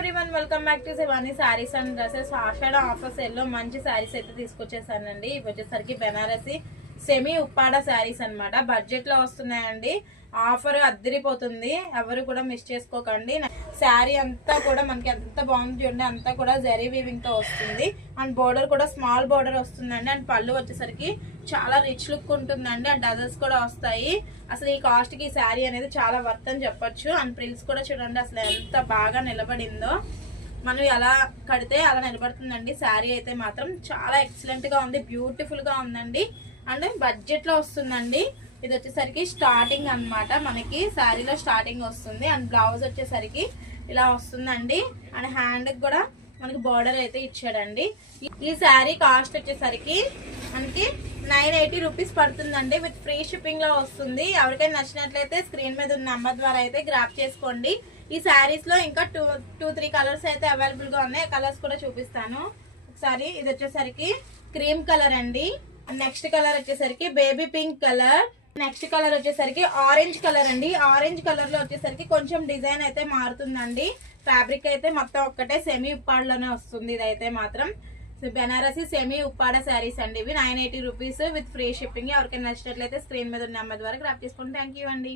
Everyone welcome back to Shivani saris and dresses. Ashadha offer sale లో మంచి సారీస్ అయితే తీసుకొచ్చేసానండి. ఇవి వచ్చేసరికి బెనారసి సెమీ ఉప్పాడ సారీస్ అన్నమాట. బడ్జెట్ లో వస్తున్నాయండి. ఆఫర్ అద్దరిపోతుంది, ఎవరు కూడా మిస్ చేసుకోకండి. శారీ అంతా కూడా మనకి ఎంత బాగుంది చూడండి, అంతా కూడా జరీ వీవింగ్ తో వస్తుంది. అండ్ బోర్డర్ కూడా స్మాల్ బోర్డర్ వస్తుందండి. అండ్ పళ్ళు వచ్చేసరికి చాలా రిచ్ లుక్ ఉంటుందండి. అండ్ డజల్స్ కూడా వస్తాయి. అసలు ఈ కాస్ట్ కి ఈ శారీ అనేది చాలా వర్త్ అని చెప్పొచ్చు. అండ్ ప్రిల్స్ కూడా చూడండి అసలు ఎంత బాగా నిలబడిందో. మనం ఎలా కడితే అలా నిలబడుతుందండి. శారీ అయితే మాత్రం చాలా ఎక్సలెంట్ గా ఉంది, బ్యూటిఫుల్ గా ఉందండి. అండ్ బడ్జెట్ లో వస్తుందండి. ఇది వచ్చేసరికి స్టార్టింగ్ అన్నమాట, మనకి శారీలో స్టార్టింగ్ వస్తుంది. అండ్ బ్లౌజ్ వచ్చేసరికి ఇలా వస్తుందండి. అండ్ హ్యాండ్ కూడా మనకి బార్డర్ అయితే ఇచ్చాడండి. ఈ శారీ కాస్ట్ వచ్చేసరికి మనకి 980 రూపీస్ పడుతుందండి. విత్ ఫ్రీ షిప్పింగ్ లో వస్తుంది. ఎవరికైనా నచ్చినట్లయితే స్క్రీన్ మీద ఉన్న నెంబర్ ద్వారా అయితే గ్రాప్ చేసుకోండి. ఈ శారీస్ లో ఇంకా 2-3 కలర్స్ అయితే అవైలబుల్ గా ఉన్నాయి. కలర్స్ కూడా చూపిస్తాను ఒకసారి. ఇది వచ్చేసరికి క్రీమ్ కలర్ అండి. నెక్స్ట్ కలర్ వచ్చేసరికి baby pink colour. Next colour వచ్చేసరికి ఆరెంజ్ కలర్ అండి. ఆరెంజ్ కలర్ లో వచ్చేసరికి కొంచెం డిజైన్ అయితే మారుతుందండి. ఫ్యాబ్రిక్ అయితే మొత్తం ఒక్కటే సెమీ ఉప్పాడలోనే వస్తుంది. ఇదైతే మాత్రం బెనారసి సెమీ ఉప్పాడ శారీస్ అండి. ఇవి 980 రూపీస్ విత్ ఫ్రీ షిప్పింగ్. ఎవరికైనా నచ్చినట్లయితే స్క్రీన్ మీద ఉన్న నెంబర్ ద్వారా గ్రాప్ చేసుకోండి. థ్యాంక్ యూ అండి.